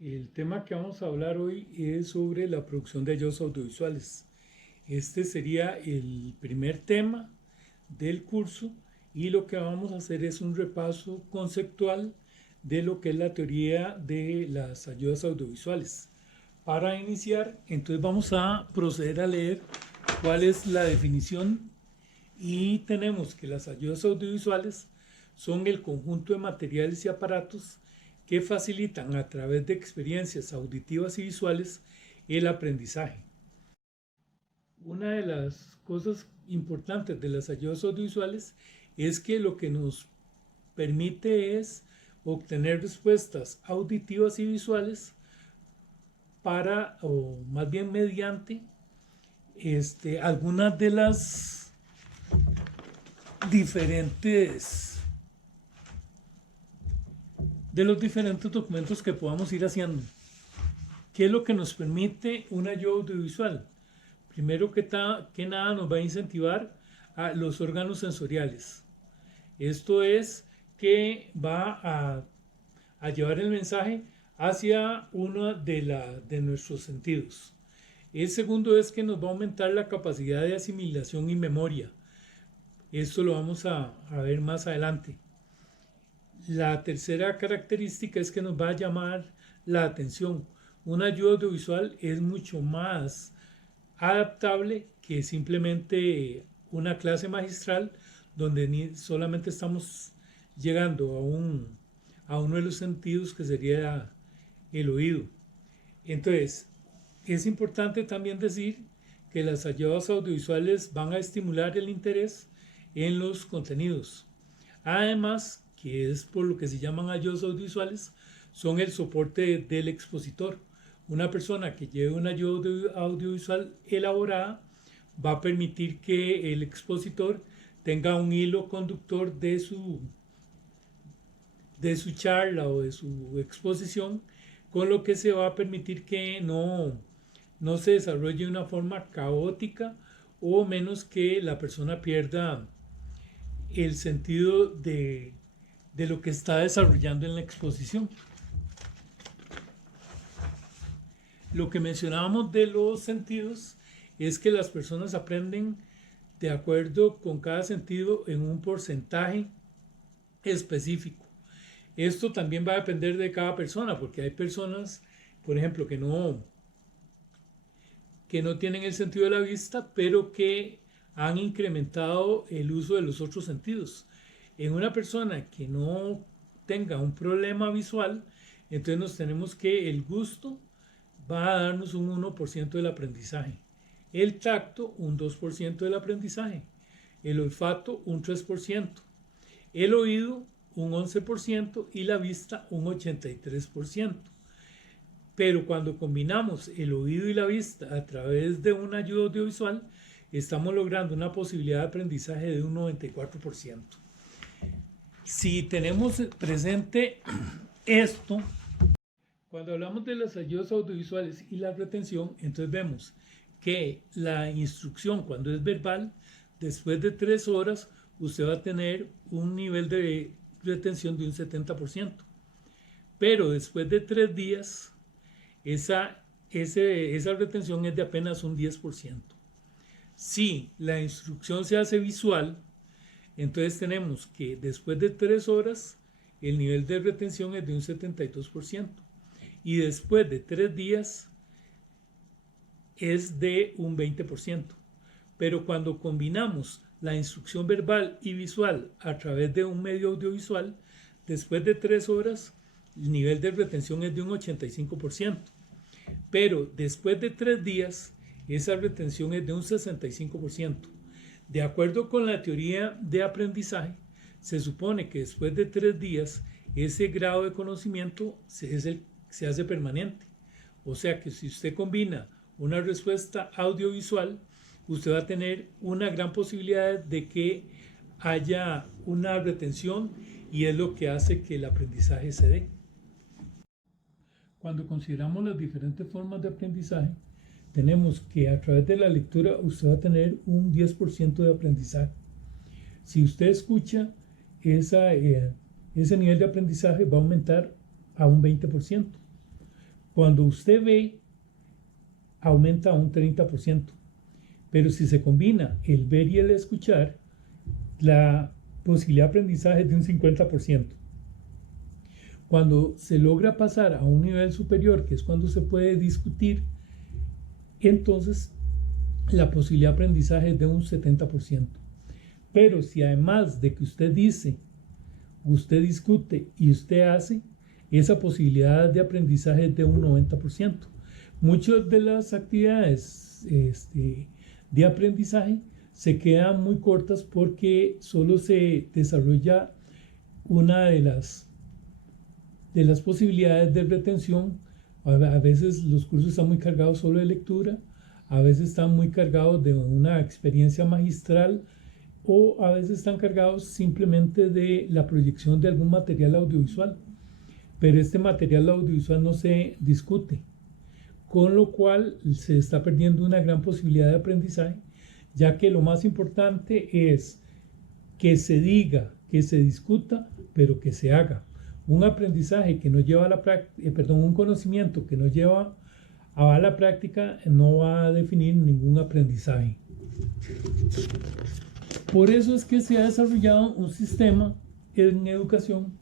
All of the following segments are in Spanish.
El tema que vamos a hablar hoy es sobre la producción de hallazgos audiovisuales. Este sería el primer tema del curso y lo que vamos a hacer es un repaso conceptual de lo que es la teoría de las ayudas audiovisuales. Para iniciar, entonces vamos a proceder a leer cuál es la definición y tenemos que las ayudas audiovisuales son el conjunto de materiales y aparatos que facilitan a través de experiencias auditivas y visuales el aprendizaje. Una de las cosas importantes de las ayudas audiovisuales es que lo que nos permite es obtener respuestas auditivas y visuales para, o más bien mediante, algunas de las diferentes los diferentes documentos que podamos ir haciendo. ¿Qué es lo que nos permite una ayuda audiovisual? Primero que nada nos va a incentivar a los órganos sensoriales. Esto es que va a llevar el mensaje hacia uno de nuestros sentidos. El segundo es que nos va a aumentar la capacidad de asimilación y memoria. Esto lo vamos a ver más adelante. La tercera característica es que nos va a llamar la atención. Una ayuda audiovisual es mucho más adaptable que simplemente una clase magistral donde solamente estamos llegando a uno de los sentidos que sería el oído. Entonces, es importante también decir que las ayudas audiovisuales van a estimular el interés en los contenidos. Además, que es por lo que se llaman ayudas audiovisuales, son el soporte del expositor. Una persona que lleve una ayuda audiovisual elaborada va a permitir que el expositor tenga un hilo conductor de su charla o de su exposición, con lo que se va a permitir que no se desarrolle de una forma caótica o menos que la persona pierda el sentido de lo que está desarrollando en la exposición. Lo que mencionábamos de los sentidos es que las personas aprenden de acuerdo con cada sentido en un porcentaje específico. Esto también va a depender de cada persona, porque hay personas, por ejemplo, que no tienen el sentido de la vista, pero que han incrementado el uso de los otros sentidos. En una persona que no tenga un problema visual, entonces nos tenemos que el gusto va a darnos un 1% del aprendizaje, el tacto un 2% del aprendizaje, el olfato un 3%, el oído un 11% y la vista un 83%. Pero cuando combinamos el oído y la vista a través de una ayuda audiovisual, estamos logrando una posibilidad de aprendizaje de un 94%. Si tenemos presente esto, cuando hablamos de las ayudas audiovisuales y la retención, entonces vemos que la instrucción, cuando es verbal, después de 3 horas, usted va a tener un nivel de retención de un 70%. Pero después de 3 días, esa retención es de apenas un 10%. Si la instrucción se hace visual, entonces tenemos que después de 3 horas el nivel de retención es de un 72% y después de 3 días es de un 20%. Pero cuando combinamos la instrucción verbal y visual a través de un medio audiovisual, después de 3 horas el nivel de retención es de un 85%. Pero después de 3 días, esa retención es de un 65%. De acuerdo con la teoría de aprendizaje, se supone que después de 3 días, ese grado de conocimiento se hace permanente. O sea que si usted combina una respuesta audiovisual, usted va a tener una gran posibilidad de que haya una retención y es lo que hace que el aprendizaje se dé. Cuando consideramos las diferentes formas de aprendizaje, tenemos que a través de la lectura usted va a tener un 10% de aprendizaje. Si usted escucha, ese nivel de aprendizaje va a aumentar a un 20%. Cuando usted ve, aumenta un 30%. Pero si se combina el ver y el escuchar, la posibilidad de aprendizaje es de un 50%. Cuando se logra pasar a un nivel superior, que es cuando se puede discutir, entonces la posibilidad de aprendizaje es de un 70%. Pero si además de que usted dice, usted discute y usted hace, esa posibilidad de aprendizaje es de un 90%. Muchas de las actividades de aprendizaje se quedan muy cortas porque solo se desarrolla una de las posibilidades de retención. A veces los cursos están muy cargados solo de lectura, a veces están muy cargados de una experiencia magistral, o a veces están cargados simplemente de la proyección de algún material audiovisual. Pero este material audiovisual no se discute, con lo cual se está perdiendo una gran posibilidad de aprendizaje, ya que lo más importante es que se diga, que se discuta, pero que se haga. Un aprendizaje que no lleva a la práctica, un conocimiento que no lleva a la práctica no va a definir ningún aprendizaje. Por eso es que se ha desarrollado un sistema en educación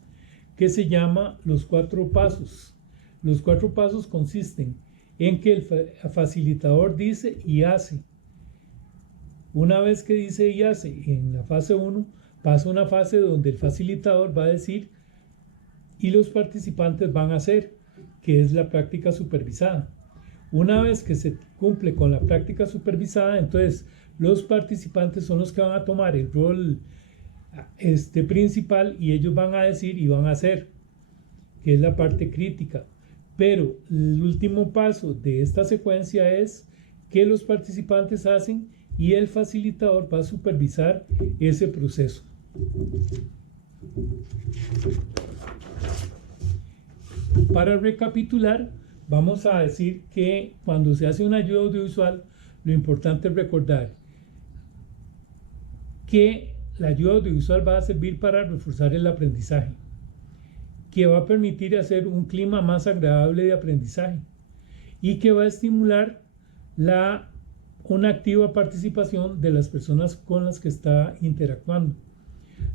que se llama los 4 pasos. Los 4 pasos consisten en que el facilitador dice y hace. Una vez que dice y hace en la fase 1, pasa una fase donde el facilitador va a decir y los participantes van a hacer, que es la práctica supervisada. Una vez que se cumple con la práctica supervisada, entonces los participantes son los que van a tomar el rol principal y ellos van a decir y van a hacer, que es la parte crítica. Pero el último paso de esta secuencia es que los participantes hacen y el facilitador va a supervisar ese proceso. Para recapitular, vamos a decir que cuando se hace una ayuda audiovisual, lo importante es recordar que la ayuda audiovisual va a servir para reforzar el aprendizaje, que va a permitir hacer un clima más agradable de aprendizaje y que va a estimular una activa participación de las personas con las que está interactuando.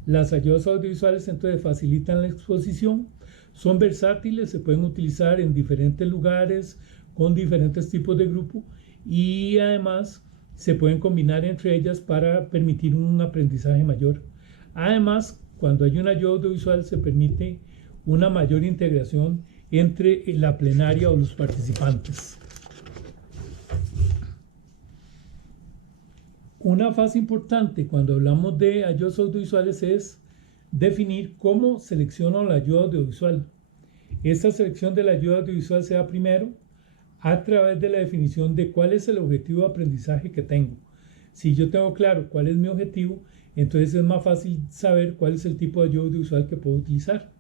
Las ayudas audiovisuales entonces facilitan la exposición, son versátiles, se pueden utilizar en diferentes lugares, con diferentes tipos de grupo y además se pueden combinar entre ellas para permitir un aprendizaje mayor. Además, cuando hay una ayuda audiovisual se permite una mayor integración entre la plenaria o los participantes. Una fase importante cuando hablamos de ayudas audiovisuales es definir cómo selecciono la ayuda audiovisual. Esta selección de la ayuda audiovisual se da primero a través de la definición de cuál es el objetivo de aprendizaje que tengo. Si yo tengo claro cuál es mi objetivo, entonces es más fácil saber cuál es el tipo de ayuda audiovisual que puedo utilizar.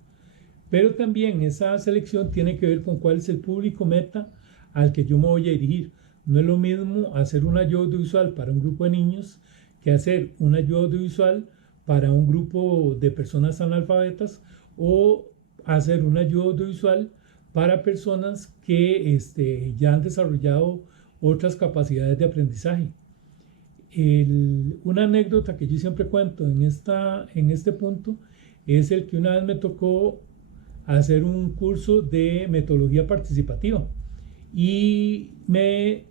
Pero también esa selección tiene que ver con cuál es el público meta al que yo me voy a dirigir. No es lo mismo hacer una ayuda audiovisual para un grupo de niños que hacer una ayuda audiovisual para un grupo de personas analfabetas o hacer una ayuda audiovisual para personas que ya han desarrollado otras capacidades de aprendizaje. Una anécdota que yo siempre cuento en este punto es el que una vez me tocó hacer un curso de metodología participativa y me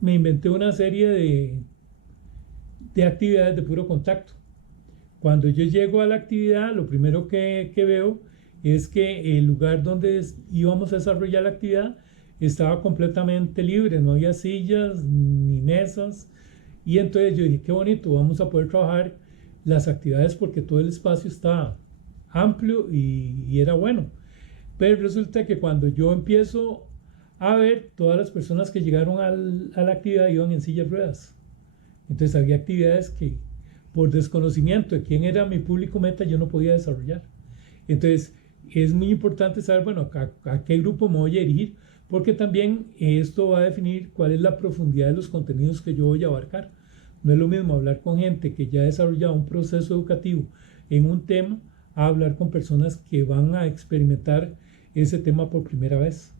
inventé una serie de actividades de puro contacto. Cuando yo llego a la actividad, lo primero que veo es que el lugar donde íbamos a desarrollar la actividad estaba completamente libre, no había sillas ni mesas, y entonces yo dije, qué bonito, vamos a poder trabajar las actividades porque todo el espacio está amplio y era bueno. Pero resulta que cuando yo empiezo a ver, todas las personas que llegaron a la actividad iban en sillas de ruedas. Entonces había actividades que por desconocimiento de quién era mi público meta yo no podía desarrollar. Entonces es muy importante saber, bueno, a qué grupo me voy a dirigir, porque también esto va a definir cuál es la profundidad de los contenidos que yo voy a abarcar. No es lo mismo hablar con gente que ya ha desarrollado un proceso educativo en un tema a hablar con personas que van a experimentar ese tema por primera vez.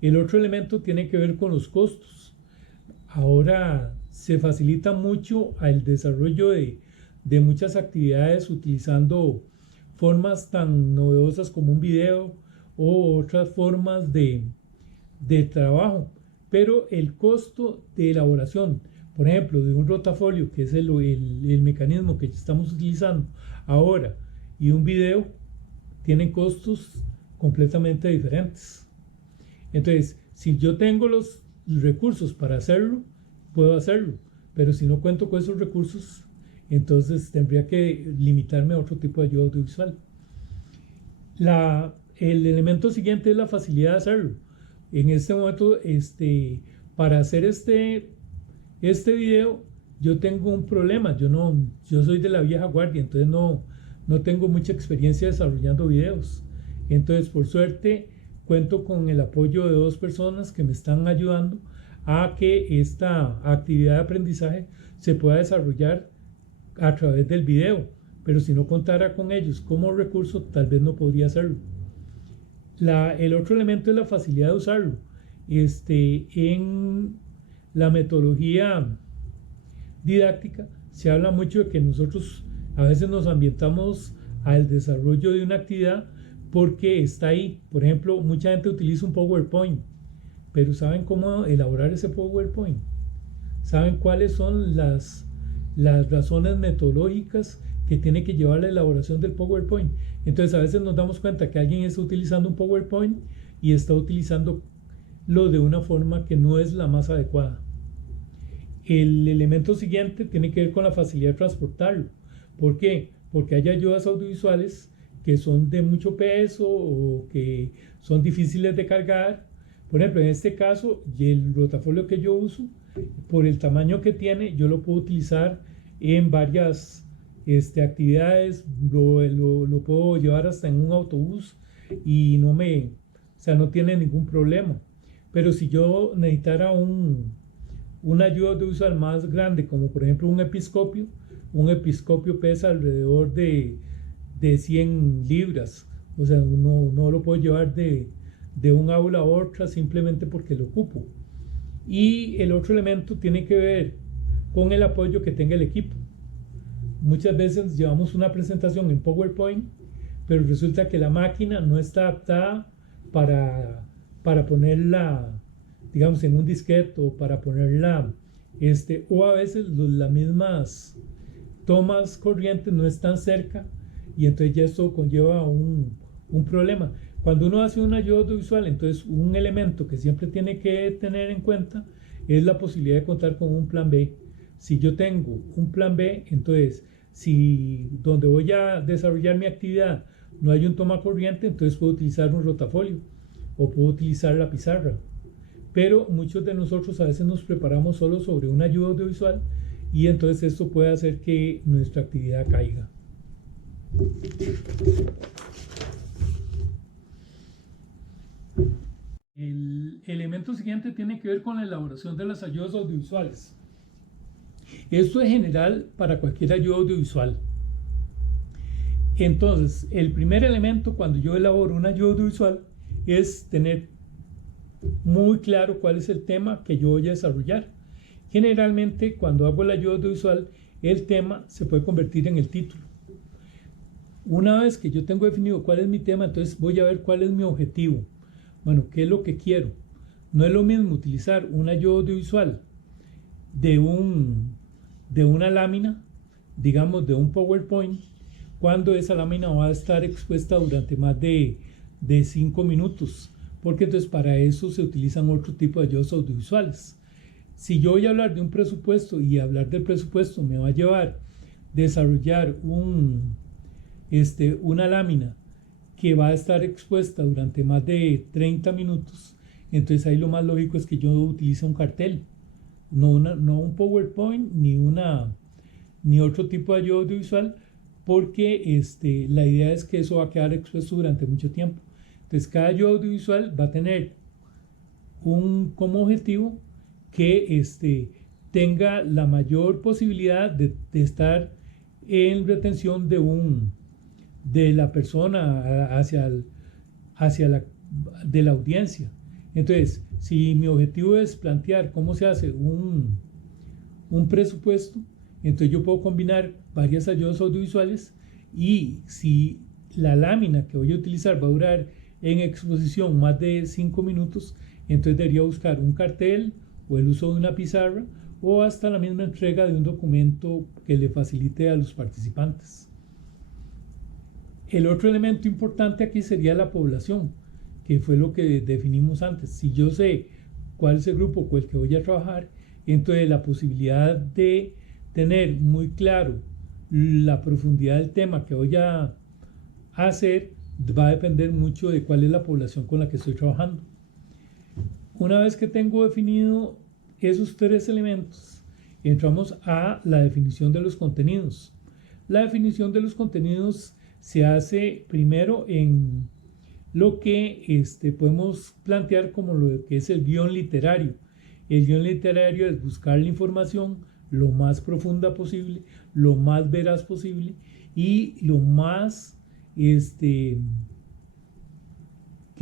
El otro elemento tiene que ver con los costos. Ahora se facilita mucho el desarrollo de muchas actividades utilizando formas tan novedosas como un video o otras formas de trabajo, pero el costo de elaboración, por ejemplo, de un rotafolio, que es el mecanismo que estamos utilizando ahora, y un video, tienen costos completamente diferentes. Entonces, si yo tengo los recursos para hacerlo, puedo hacerlo, pero si no cuento con esos recursos, entonces tendría que limitarme a otro tipo de ayuda audiovisual. El elemento siguiente es la facilidad de hacerlo. En este momento, para hacer este video, yo tengo un problema. Yo soy de la vieja guardia, entonces no tengo mucha experiencia desarrollando videos. Entonces, por suerte, cuento con el apoyo de 2 personas que me están ayudando a que esta actividad de aprendizaje se pueda desarrollar a través del video. Pero si no contara con ellos como recurso, tal vez no podría hacerlo. El otro elemento es la facilidad de usarlo. En la metodología didáctica se habla mucho de que nosotros a veces nos ambientamos al desarrollo de una actividad porque está ahí. Por ejemplo, mucha gente utiliza un PowerPoint, pero ¿saben cómo elaborar ese PowerPoint? ¿Saben cuáles son las razones metodológicas que tiene que llevar la elaboración del PowerPoint? Entonces a veces nos damos cuenta que alguien está utilizando un PowerPoint y está utilizándolo de una forma que no es la más adecuada. El elemento siguiente tiene que ver con la facilidad de transportarlo. ¿Por qué? Porque hay ayudas audiovisuales que son de mucho peso o que son difíciles de cargar. Por ejemplo, en este caso, el rotafolio que yo uso, por el tamaño que tiene, yo lo puedo utilizar en varias actividades, lo puedo llevar hasta en un autobús y no tiene ningún problema. Pero si yo necesitara una ayuda audiovisual más grande, como por ejemplo un episcopio pesa alrededor de 100 libras, o sea, no lo puedo llevar de un aula a otra simplemente porque lo ocupo. Y el otro elemento tiene que ver con el apoyo que tenga el equipo. Muchas veces llevamos una presentación en PowerPoint, pero resulta que la máquina no está adaptada para ponerla, digamos, en un disquete o para ponerla, o a veces las mismas tomas corrientes no están cerca y entonces ya esto conlleva un problema. Cuando uno hace una ayuda audiovisual, entonces un elemento que siempre tiene que tener en cuenta es la posibilidad de contar con un plan B. Si yo tengo un plan B, entonces si donde voy a desarrollar mi actividad no hay un toma corriente, entonces puedo utilizar un rotafolio o puedo utilizar la pizarra. Pero muchos de nosotros a veces nos preparamos solo sobre una ayuda audiovisual y entonces esto puede hacer que nuestra actividad caiga. El elemento siguiente tiene que ver con la elaboración de las ayudas audiovisuales. Esto es general para cualquier ayuda audiovisual. Entonces, el primer elemento cuando yo elaboro una ayuda audiovisual es tener muy claro cuál es el tema que yo voy a desarrollar. Generalmente, cuando hago la ayuda audiovisual, el tema se puede convertir en el título. Una vez que yo tengo definido cuál es mi tema, entonces voy a ver cuál es mi objetivo. Bueno, ¿qué es lo que quiero? No es lo mismo utilizar una ayuda audiovisual de una lámina, digamos de un PowerPoint, cuando esa lámina va a estar expuesta durante más de 5 minutos, porque entonces para eso se utilizan otro tipo de ayudas audiovisuales. Si yo voy a hablar de un presupuesto y hablar del presupuesto me va a llevar desarrollar una lámina que va a estar expuesta durante más de 30 minutos, entonces ahí lo más lógico es que yo utilice un cartel, no un PowerPoint ni otro tipo de ayuda audiovisual, porque la idea es que eso va a quedar expuesto durante mucho tiempo. Entonces cada ayuda audiovisual va a tener como objetivo que tenga la mayor posibilidad de estar en retención de la persona de la audiencia. Entonces, si mi objetivo es plantear cómo se hace un presupuesto, entonces yo puedo combinar varias ayudas audiovisuales, y si la lámina que voy a utilizar va a durar en exposición más de 5 minutos, entonces debería buscar un cartel o el uso de una pizarra o hasta la misma entrega de un documento que le facilite a los participantes. El otro elemento importante aquí sería la población, que fue lo que definimos antes. Si yo sé cuál es el grupo con el que voy a trabajar, entonces la posibilidad de tener muy claro la profundidad del tema que voy a hacer va a depender mucho de cuál es la población con la que estoy trabajando. Una vez que tengo definido esos tres elementos, entramos a la definición de los contenidos. La definición de los contenidos se hace primero en lo que podemos plantear como lo que es el guión literario. El guión literario es buscar la información lo más profunda posible, lo más veraz posible y lo más que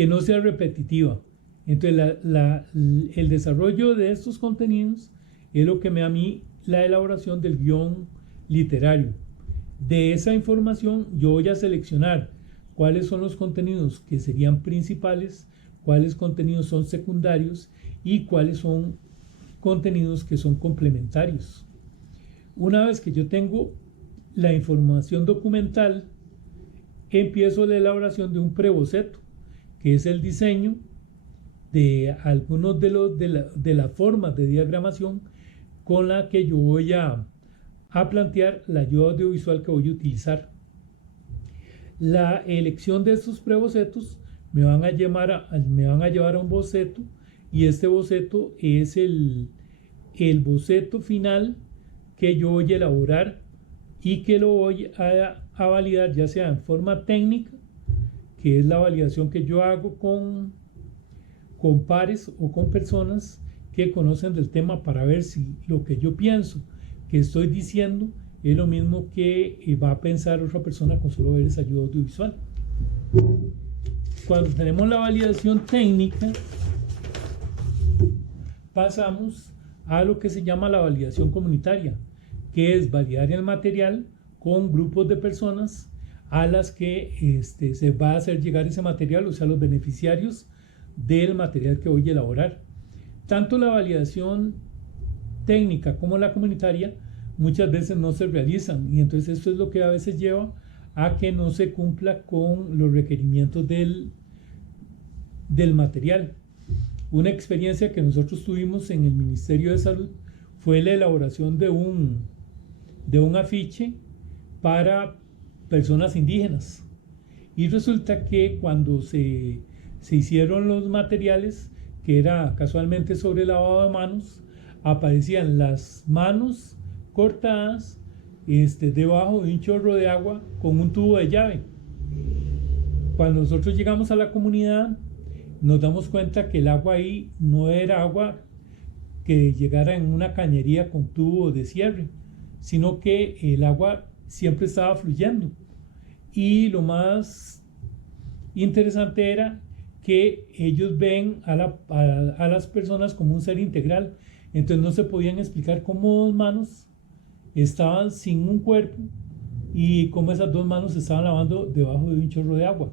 no sea repetitiva. Entonces el desarrollo de estos contenidos es lo que me da a mí la elaboración del guión literario. De esa información yo voy a seleccionar cuáles son los contenidos que serían principales, cuáles contenidos son secundarios y cuáles son contenidos que son complementarios. Una vez que yo tengo la información documental, empiezo la elaboración de un preboceto, que es el diseño de algunos de las formas de diagramación con la que yo voy a plantear la ayuda audiovisual que voy a utilizar. La elección de estos prebocetos me van a llevar a un boceto, y este boceto es el boceto final que yo voy a elaborar y que lo voy a validar ya sea en forma técnica, que es la validación que yo hago con pares o con personas que conocen del tema para ver si lo que yo pienso que estoy diciendo es lo mismo que va a pensar otra persona con solo ver esa ayuda audiovisual. Cuando tenemos la validación técnica, pasamos a lo que se llama la validación comunitaria, que es validar el material con grupos de personas a las que se va a hacer llegar ese material, o sea, los beneficiarios del material que voy a elaborar. Tanto la validación técnica como la comunitaria muchas veces no se realizan, y entonces esto es lo que a veces lleva a que no se cumpla con los requerimientos del material. Una experiencia que nosotros tuvimos en el Ministerio de Salud fue la elaboración de un afiche para personas indígenas, y resulta que cuando se hicieron los materiales, que era casualmente sobre lavado de manos, aparecían las manos cortadas debajo de un chorro de agua con un tubo de llave. Cuando nosotros llegamos a la comunidad, nos damos cuenta que el agua ahí no era agua que llegara en una cañería con tubo de cierre, sino que el agua siempre estaba fluyendo. Y lo más interesante era que ellos ven a las personas como un ser integral. Entonces no se podían explicar cómo dos manos estaban sin un cuerpo y cómo esas dos manos se estaban lavando debajo de un chorro de agua.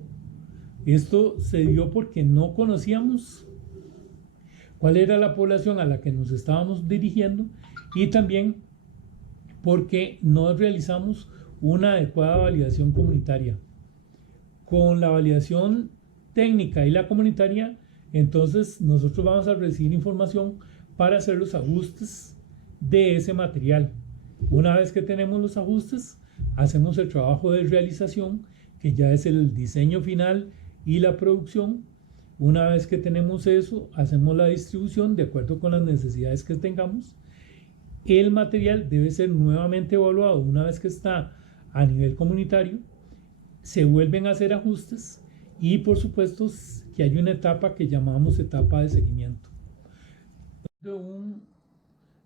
Esto se dio porque no conocíamos cuál era la población a la que nos estábamos dirigiendo, y también porque no realizamos una adecuada validación comunitaria. Con la validación técnica y la comunitaria, entonces nosotros vamos a recibir información para hacer los ajustes de ese material. Una vez que tenemos los ajustes, hacemos el trabajo de realización, que ya es el diseño final y la producción. Una vez que tenemos eso, hacemos la distribución de acuerdo con las necesidades que tengamos. El material debe ser nuevamente evaluado una vez que está a nivel comunitario. Se vuelven a hacer ajustes, y por supuesto que hay una etapa que llamamos etapa de seguimiento. De un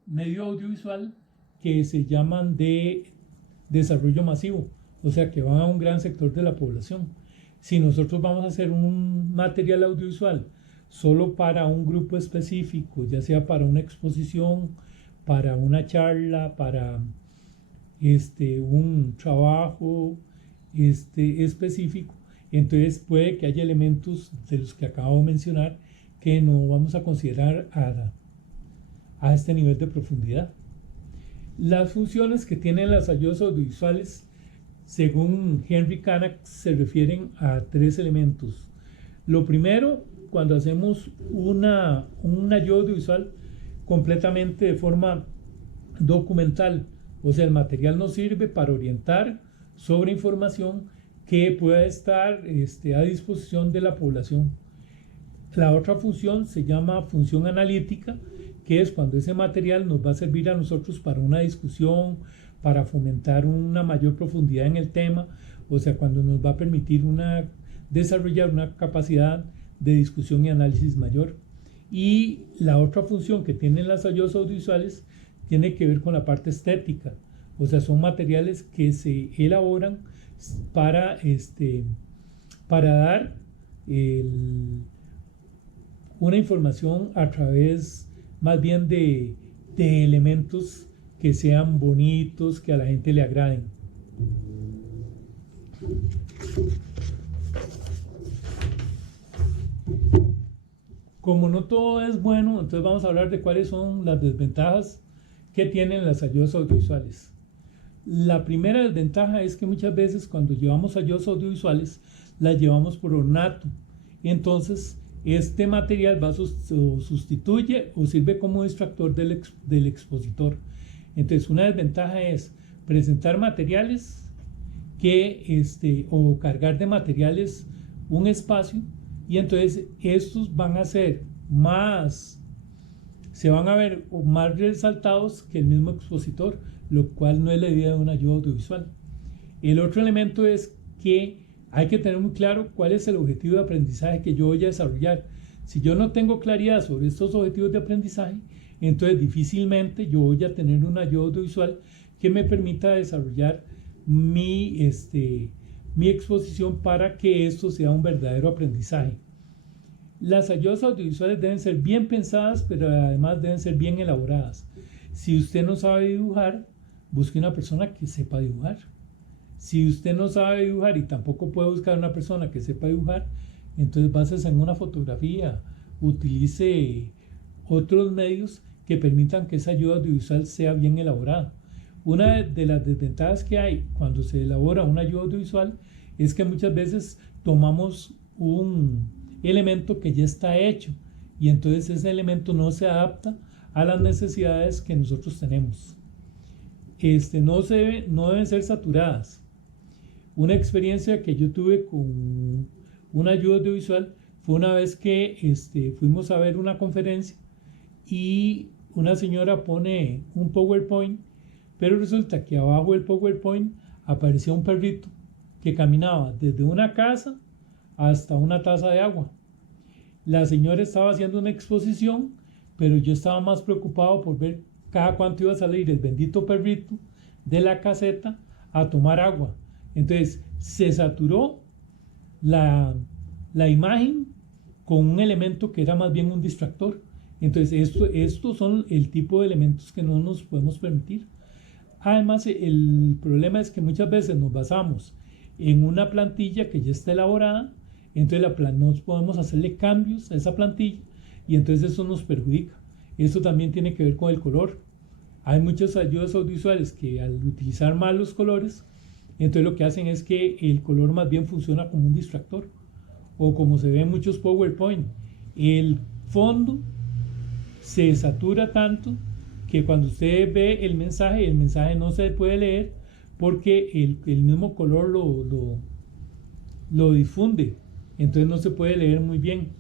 medio audiovisual que se llaman de desarrollo masivo, o sea que van a un gran sector de la población. Si nosotros vamos a hacer un material audiovisual solo para un grupo específico, ya sea para una exposición, para una charla, para un trabajo específico, entonces puede que haya elementos de los que acabo de mencionar que no vamos a considerar a este nivel de profundidad. Las funciones que tienen las ayudas audiovisuales, según Henry Kanak, se refieren a 3 elementos. Lo primero, cuando hacemos una ayuda audiovisual completamente de forma documental, o sea, el material nos sirve para orientar sobre información que pueda estar a disposición de la población. La otra función se llama función analítica, que es cuando ese material nos va a servir a nosotros para una discusión, para fomentar una mayor profundidad en el tema, o sea, cuando nos va a permitir desarrollar una capacidad de discusión y análisis mayor. Y la otra función que tienen las ayudas audiovisuales tiene que ver con la parte estética, o sea, son materiales que se elaboran para dar una información a través más bien de elementos que sean bonitos, que a la gente le agraden. Como no todo es bueno, entonces vamos a hablar de cuáles son las desventajas que tienen las ayudas audiovisuales. La primera desventaja es que muchas veces cuando llevamos ayudas audiovisuales las llevamos por ornato. Entonces este material sustituye o sirve como distractor del expositor. Entonces una desventaja es presentar materiales o cargar de materiales un espacio, y entonces estos van a ser se van a ver más resaltados que el mismo expositor, lo cual no es la idea de una ayuda audiovisual. El otro elemento es que hay que tener muy claro cuál es el objetivo de aprendizaje que yo voy a desarrollar. Si yo no tengo claridad sobre estos objetivos de aprendizaje, entonces difícilmente yo voy a tener una ayuda audiovisual que me permita desarrollar mi exposición para que esto sea un verdadero aprendizaje. Las ayudas audiovisuales deben ser bien pensadas, pero además deben ser bien elaboradas. Si usted no sabe dibujar, busque una persona que sepa dibujar. Si usted no sabe dibujar y tampoco puede buscar una persona que sepa dibujar, entonces básese en una fotografía, utilice otros medios que permitan que esa ayuda audiovisual sea bien elaborada. Una de las desventajas que hay cuando se elabora una ayuda audiovisual es que muchas veces tomamos un elemento que ya está hecho y entonces ese elemento no se adapta a las necesidades que nosotros tenemos. No deben ser saturadas. Una experiencia que yo tuve con una ayuda audiovisual fue una vez que fuimos a ver una conferencia y una señora pone un PowerPoint, pero resulta que abajo del PowerPoint aparecía un perrito que caminaba desde una casa hasta una taza de agua. La señora estaba haciendo una exposición, pero yo estaba más preocupado por ver cada cuánto iba a salir el bendito perrito de la caseta a tomar agua. Entonces se saturó la imagen con un elemento que era más bien un distractor. Entonces estos son el tipo de elementos que no nos podemos permitir. Además, el problema es que muchas veces nos basamos en una plantilla que ya está elaborada, entonces no podemos hacerle cambios a esa plantilla y entonces eso nos perjudica. Esto también tiene que ver con el color. Hay muchas ayudas audiovisuales que al utilizar mal los colores, entonces lo que hacen es que el color más bien funciona como un distractor, o como se ve en muchos PowerPoint, el fondo se satura tanto que cuando usted ve el mensaje no se puede leer porque el mismo color lo difunde, entonces no se puede leer muy bien.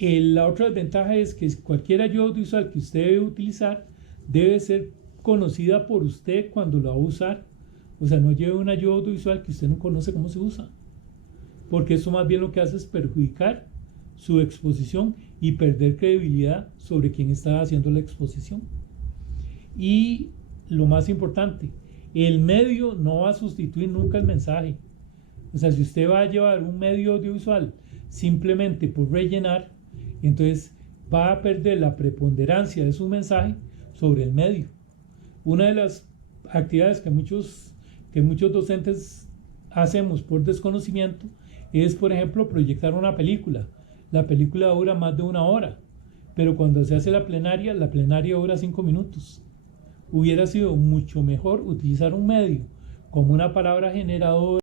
La otra desventaja es que cualquier ayuda audiovisual que usted debe utilizar debe ser conocida por usted cuando la va a usar. O sea, no lleve una ayuda audiovisual que usted no conoce cómo se usa, porque eso más bien lo que hace es perjudicar su exposición y perder credibilidad sobre quien está haciendo la exposición. Y lo más importante, el medio no va a sustituir nunca el mensaje. O sea, si usted va a llevar un medio audiovisual simplemente por rellenar, entonces va a perder la preponderancia de su mensaje sobre el medio. Una de las actividades que muchos docentes hacemos por desconocimiento es, por ejemplo, proyectar una película. La película dura más de 1 hora, pero cuando se hace la plenaria dura 5 minutos. Hubiera sido mucho mejor utilizar un medio como una palabra generadora,